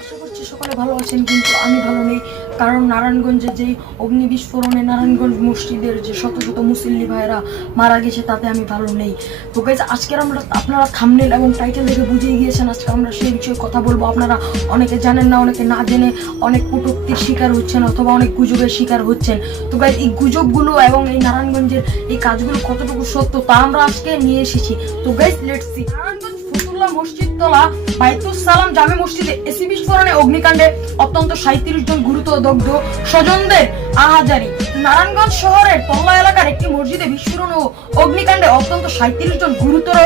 আশা করছি সকলে ভালো আছেন, কিন্তু আমি ভালো নেই। কারণ নারায়ণগঞ্জে যেই অগ্নি বিস্ফোরণে নারায়ণগঞ্জ মসজিদের যে শত শত মুসল্লি ভাইরা মারা গেছে, তাতে আমি ভালো নেই। তো গাইজ, আজকের আপনারা থাম্বনেল এবং টাইটেল দেখে বুঝিয়ে গিয়েছেন আজকে আমরা সেই বিষয়ে কথা বলবো। আপনারা অনেকে জানেন না, অনেকে না জেনে অনেক কটূক্তির শিকার হচ্ছেন অথবা অনেক গুজবের শিকার হচ্ছেন। তো গাইজ, এই গুজবগুলো এবং এই নারায়ণগঞ্জের এই কাজগুলো কতটুকু সত্য তা আমরা আজকে নিয়ে এসেছি। তো guys, let's see. Narayanganj Fatullah মসজিদ তলা বাইতুস সালাম জামে মসজিদে এসি বিস্ফোরণে অগ্নিকাণ্ডে অত্যন্ত 37 জন গুরুতর দগ্ধ, স্বজনদের আহাজারি। নারায়ণগঞ্জ শহরের তল্লা এলাকার একটি মসজিদে বিস্ফোরণ ও অগ্নিকাণ্ডে অত্যন্ত 37 জন গুরুতর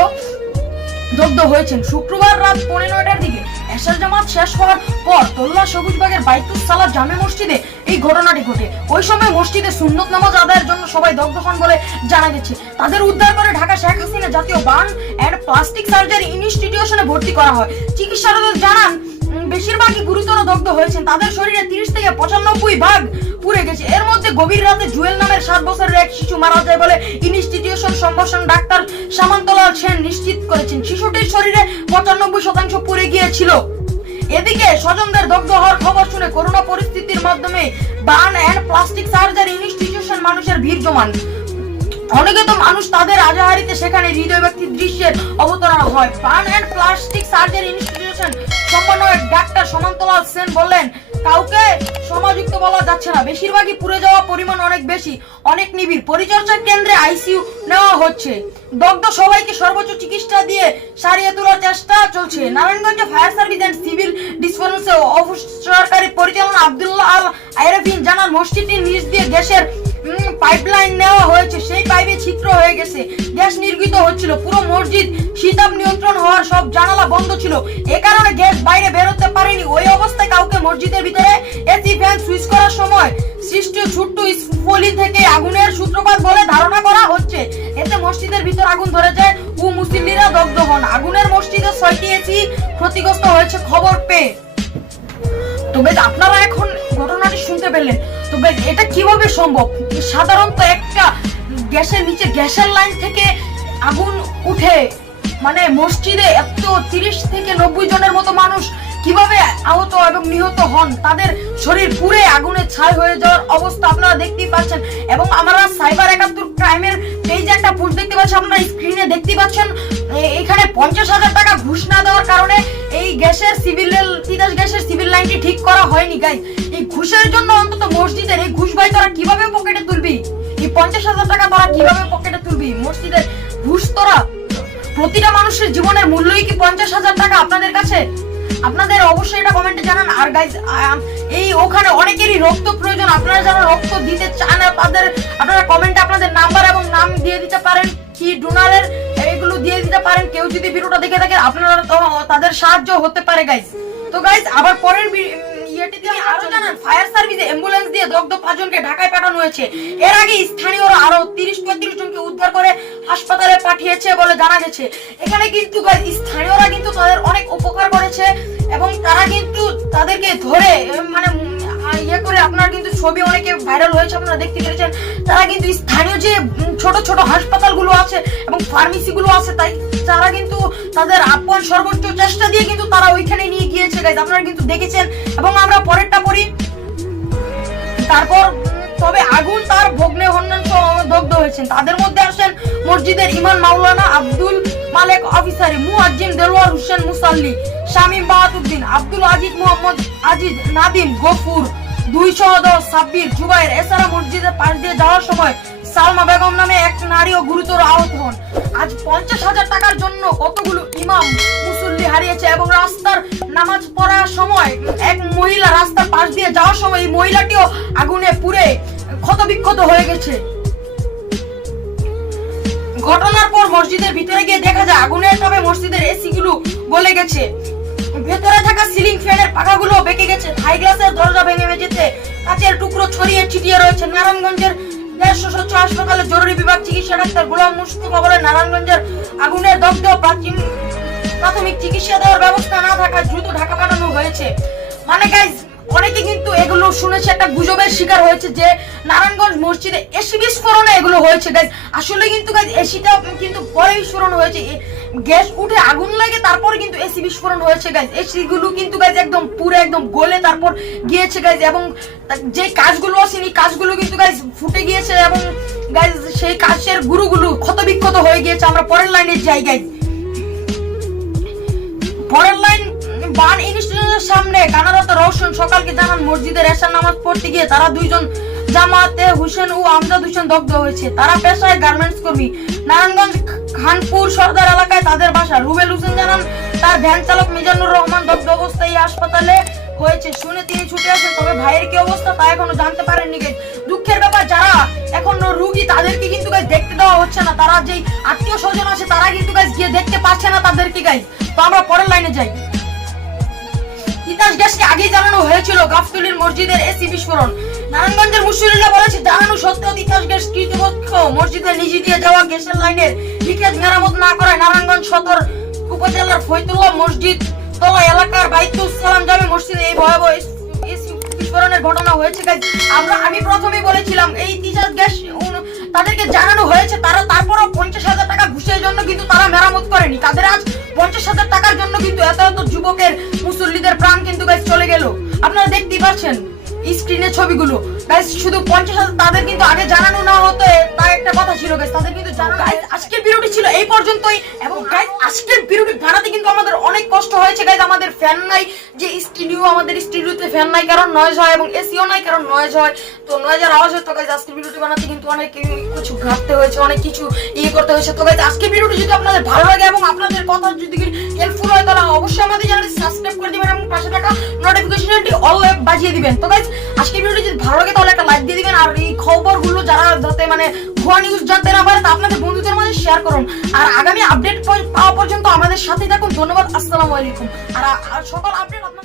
দগ্ধ হয়েছেন। শুক্রবার রাত 9:30টার দিকে এশার জামাত শেষ হওয়ার পর তল্লা সবুজবাগের বাইতুস সালাম জামে মসজিদে এই ঘটনাটি ঘটে। ওই সময় মসজিদে সুন্নত নামাজ আদায়ের জন্য সবাই দগ্ধ হন বলে জানা গেছে। তাদের উদ্ধার করে ঢাকা শেখ হাসিনা জাতীয় বার্ন অ্যান্ড প্লাস্টিক সার্জারি ইনস্টিটিউশনে ভর্তি করা হয়। চিকিৎসকরা জানান বেশিরভাগই গুরুতর দগ্ধ হয়েছেন। তাদের শরীরে 30 থেকে 95 ভাগ পুড়ে গেছে। এর মধ্যে গভীর রাতে জুয়েল নামের 7 বছরের এক শিশু মারা যায় বলে ইনস্টিটিউশন সম্ভাষণ ডাক্তার সামান্তলাল সেন নিশ্চিত করেছেন। শিশুটির শরীরে 95% পুড়ে গিয়েছিল। এদিকে স্বজনদের দগ্ধ হওয়ার খবর শুনে করোনা পরিস্থিতির মাধ্যমে burn and plastic surgery institution মানুষের ভিড় জমান। অনেকে তো মানুষ তাদের আজাহারিতে সেখানে হৃদয় ব্যক্তির দৃশ্যের অবতারণা হয়। Burn and plastic surgery institution সমন্বয়ক ডাক্তার সমান্তলাল সেন বললেন, কাউকে সমাযুক্ত বলা যাচ্ছে না। বেশিরভাগই পুড়ে যাওয়া পরিমাণ অনেক বেশি, অনেক নিবিড়। পরিচর্যা কেন্দ্রে আইসিইউ নেওয়া হচ্ছে। দগ্ধ সবাইকে সর্বোচ্চ চিকিৎসা দিয়ে সারিয়ে তোলার চেষ্টা চলছে। নারায়ণগঞ্জে fire service and civil defence সরকারি পরিচালনা আব্দুল্লাহ আল আইরাফিন জানান, মসজিদটির নিচ দিয়ে গ্যাসের পাইপলাইন নেওয়া হয়েছে। সেই পাইপে ছিদ্র হয়ে গেছে, গ্যাস নির্গত হচ্ছিল। পুরো মসজিদ শীতাব নিয়ন্ত্রণ হওয়ার সব জানালা বন্ধ ছিল, এ কারণে গ্যাস বাইরে বেরোতে পারেনি। ওই অবস্থায় কাউকে মসজিদের ভিতরে এসি ফ্যান সুইচ করার সময় সৃষ্ট ছোট্ট স্ফুলি থেকে আগুনের সূত্রপাত বলে ধারণা করা হচ্ছে। এতে মসজিদের ভিতর আগুন ধরে যায় ও মুসল্লিরা দগ্ধ হন। আগুনের মসজিদে 6টি এসি ক্ষতিগ্রস্ত হয়েছে খবর পেয়ে। তবে আপনারা এখন ঘটনাটি শুনতে পেলেন। তবে এটা কিভাবে সম্ভব? সাধারণত একটা গ্যাসের নিচে গ্যাসের লাইন থেকে আগুন উঠে, মানে মসজিদে এত 30 থেকে 90 জনের মতো মানুষ কিভাবে আহত এবং নিহত হন? তাদের শরীর পুড়ে আগুনে ছাই হয়ে যাওয়ার অবস্থা আপনারা দেখতেই পাচ্ছেন। এবং আমরা সাইবার 71 ক্রাইমের পেজে একটা পোস্ট দেখতে পাচ্ছি, আপনারা স্ক্রিনে দেখতেই পাচ্ছেন। এখানে 50,000 টাকা ঘুষ না দেওয়ার কারণে এই তিতাস গ্যাসের সিভিল লাইনটি ঠিক করা হয়নি। গাইস, এই ঘুষের জন্য অন্তত মসজিদের এই ঘুষ ভাই তোরা কিভাবে পকেটে তুলবি? এই 50,000 টাকা তোরা কিভাবে পকেটে তুলবি? মসজিদের ঘুষ তোরা, প্রতিটা মানুষের জীবনের মূল্যই কি 50,000 টাকা আপনাদের কাছে? আপনাদের অবশ্যই এটা কমেন্টে জানান। আর গাইজ, এই ওখানে অনেকেরই রক্ত প্রয়োজন। আপনারা যারা রক্ত দিতে চান আপনারা কমেন্টে আপনাদের নাম্বার এবং নাম দিয়ে দিতে পারেন, কি ডোনারের এগুলো দিয়ে দিতে পারেন। কেউ যদি ভিডিওটা দেখে থাকে আপনারা তাদের সাহায্য হতে পারে গাইজ। তো গাইজ, আবার পরের আরো জানান, ফায়ার সার্ভিসে অ্যাম্বুলেন্স দিয়ে দগ্ধ 5 জনকে ঢাকায় পাঠানো হয়েছে। এর আগে স্থানীয়রা আরো 30-35 জনকে উদ্ধার করে হাসপাতালে পাঠিয়েছে বলে জানা গেছে। এখানে কিন্তু স্থানীয়রা কিন্তু তাদের অনেক উপকার করেছে এবং তারা কিন্তু তাদেরকে ধরে মানে ইয়ে করে, আপনার কিন্তু ছবি অনেকে ভাইরাল হয়েছে, আপনারা দেখতে পেরেছেন। তারা কিন্তু স্থানীয় যে ছোট ছোট হাসপাতালগুলো আছে এবং ফার্মেসি গুলো আছে, তাই তারা কিন্তু তাদের আপন সর্বোচ্চ চেষ্টা দিয়ে কিন্তু তারা ওইখানে নিয়ে গিয়েছে গাইজ, আপনারা কিন্তু দেখেছেন। এবং আমরা পরেরটা পড়ি। তারপর তবে আগুন তার ভগ্নে হন্যাংশ দগ্ধ হয়েছেন। তাদের মধ্যে আসেন মসজিদের ইমাম মাওলানা আব্দুল মালেক অফিসারি, মুয়াজ্জিন দেলোয়ার হোসেন মুসাল্লি, শামীম বাহাদুদ্দিন, আব্দুল আজিজ, মোহাম্মদ আজিজ, নাদিম, গফুর, 2 সহোদর সাব্বির, জুবাইর। এছাড়া মসজিদের পাশ দিয়ে যাওয়ার সময় সালমা বেগম নামে এক নারীও গুরুতর আহত হন। আজ 50,000 টাকার জন্য কতগুলো ইমাম মুসল্লি হারিয়েছে। এবং রাস্তার নামাজ পড়ার সময় এক মহিলা রাস্তার পাশ দিয়ে যাওয়ার সময় এই মহিলাটিও আগুনে পুড়ে ক্ষতবিক্ষত হয়ে গেছে। ঘটনার পর মসজিদের ভিতরে গিয়ে দেখা যায় আগুনের তাপে মসজিদের এসি গুলো গলে গেছে। ভেতরে থাকা সিলিং ফ্যানের পাখাগুলো বেঁকে গেছে। থাই গ্লাসের দরজা ভেঙে মেঝেতে কাচের টুকরো ছড়িয়ে ছিটিয়ে রয়েছে। নারায়ণগঞ্জের 100 হাসপাতালের জরুরি বিভাগ চিকিৎসা ডাক্তার গোলাম মুস্তফা বলেন, নারায়ণগঞ্জের আগুনের দগ্ধ প্রাথমিক চিকিৎসা দেওয়ার ব্যবস্থা না থাকায় দ্রুত ঢাকা পাঠানো হয়েছে। মানে গাইজ, অনেকে কিন্তু এগুলো শুনেছে, একটা গুজবের শিকার হয়েছে যে নারায়ণগঞ্জ মসজিদে এসি বিস্ফোরণে এগুলো হয়েছে গাইজ। আসলে কিন্তু গাইজ এসিটা কিন্তু পরে বিস্ফোরণ হয়েছে, গ্যাস উঠে আগুন লাগে তারপরে কিন্তু এসি বিস্ফোরণ হয়েছে গাইজ। এসি গুলো কিন্তু গাইজ একদম পুরো একদম গলে তারপর গিয়েছে গাইজ, এবং যে কাজগুলো আসেনি কাজগুলো কিন্তু গাইজ ফুটে গিয়েছে, এবং গাইজ সেই কাজের গুরুগুলো ক্ষত বিক্ষত হয়ে গিয়েছে। আমরা পরের লাইনে যাই গাইজ। পরের লাইন, বান ইনস্টিটিউটের সামনে কানারত রওশন সকালকে জানান মসজিদের এশার নামাজ পড়তে গিয়ে তারা দুইজন জামাতে হোসেন ও আমজাদ হোসেন দগ্ধ হয়েছে। তারা পেশায় গার্মেন্টস কর্মী। নারায়ণগঞ্জ খানপুর সর্দার এলাকায় তাদের বাসা। রুবেল হোসেন জানান তার ভ্যান চালক মিজানুর রহমান দগ্ধ অবস্থায় এই হাসপাতালে হয়েছে শুনে তিনি ছুটে আসেন, তবে ভাইয়ের কি অবস্থা তা এখনো জানতে পারেননি। দুঃখের ব্যাপার, যারা এখন রুগী তাদেরকে কিন্তু গাইজ দেখতে দেওয়া হচ্ছে না, তারা যেই আত্মীয় স্বজন আছে তারা কিন্তু গাইজ গিয়ে দেখতে পাচ্ছে না তাদেরকে গাইজ। তো আমরা পরের লাইনে যাই। তিতাস গ্যাসকে আগেই জানানো হয়েছিল গাফতলির মসজিদের এসি বিস্ফোরণ। নারায়ণগঞ্জের মুসল্লিরা বলেছে জানানো সত্ত্বেও তিতাস গ্যাস কর্তৃপক্ষ মসজিদে নিজে দিয়ে যাওয়া গ্যাসের লাইনের লিকেজ মেরামত না করায় নারায়ণগঞ্জ সদর উপজেলার ফৈতুল্লাহ মসজিদ তলা এলাকার বাইতুল সালাম জামে মসজিদে এই ভয়াবহ এসি বিস্ফোরণের ঘটনা হয়েছে। আমি প্রথমেই বলেছিলাম এই তিতাস গ্যাস তাদেরকে জানানো হয়েছে, তারা তারপরও 50,000 টাকা ঘুষের জন্য কিন্তু তারা মেরামত করেনি। তাদের আজ 50,000 টাকার জন্য কিন্তু এত এত যুবকের মুসল্লিদের প্রাণ কিন্তু গাইজ চলে গেল। আপনারা দেখতেই পাচ্ছেন স্ক্রিনে ছবিগুলো গাইজ। শুধু 50,000 তাদের কিন্তু আগে জানানো না হতো তা একটা কথা ছিল গাইজ, তাদের কিন্তু গাইজ। আজকের ভিডিওটি ছিল এই পর্যন্তই, এবং গাইজ আজকের ভিডিওটি বানাতে কিন্তু আমাদের অনেক কষ্ট হয়েছে গাইজ। আমাদের ফ্যান নাই, যে স্টুডিও আমাদের স্টুডিওতে ফ্যান নাই কারণ নয়েজ হয়, এবং এসিও নাই কারণ নয়েজ হয়। তো নয়েজের আওয়াজ হয়, তো গাইজ আজকের ভিডিওটি বানাতে কিন্তু অনেক কিছু ঘাটতে হয়েছে, অনেক কিছু করতে হয়েছে। তো গাইজ আজকের ভিডিওটি যদি আপনাদের ভালো লাগে এবং আপনাদের কথা যদি হেল্পফুল হয় তাহলে অবশ্যই আমাদের চ্যানেলটি সাবস্ক্রাইব করে দিবেন এবং পাশে থাকা নোটিফিকেশনটি অল বাজিয়ে দিবেন। তো গাইজ আজকের ভিডিওটি যদি ভালো লাগে তাহলে একটা লাইক দিয়ে দিবেন, আর এই খবরগুলো যারা যাতে মানে ভুয়া নিউজ জানতে না পারে তা আপনাদের বন্ধুদের মাঝে শেয়ার করুন। আর আগামী আপডেট পাওয়া পর্যন্ত আমাদের সাথে থাকুন। ধন্যবাদ, আসসালামু আলাইকুম। আর সকল আপডেট আপনাদের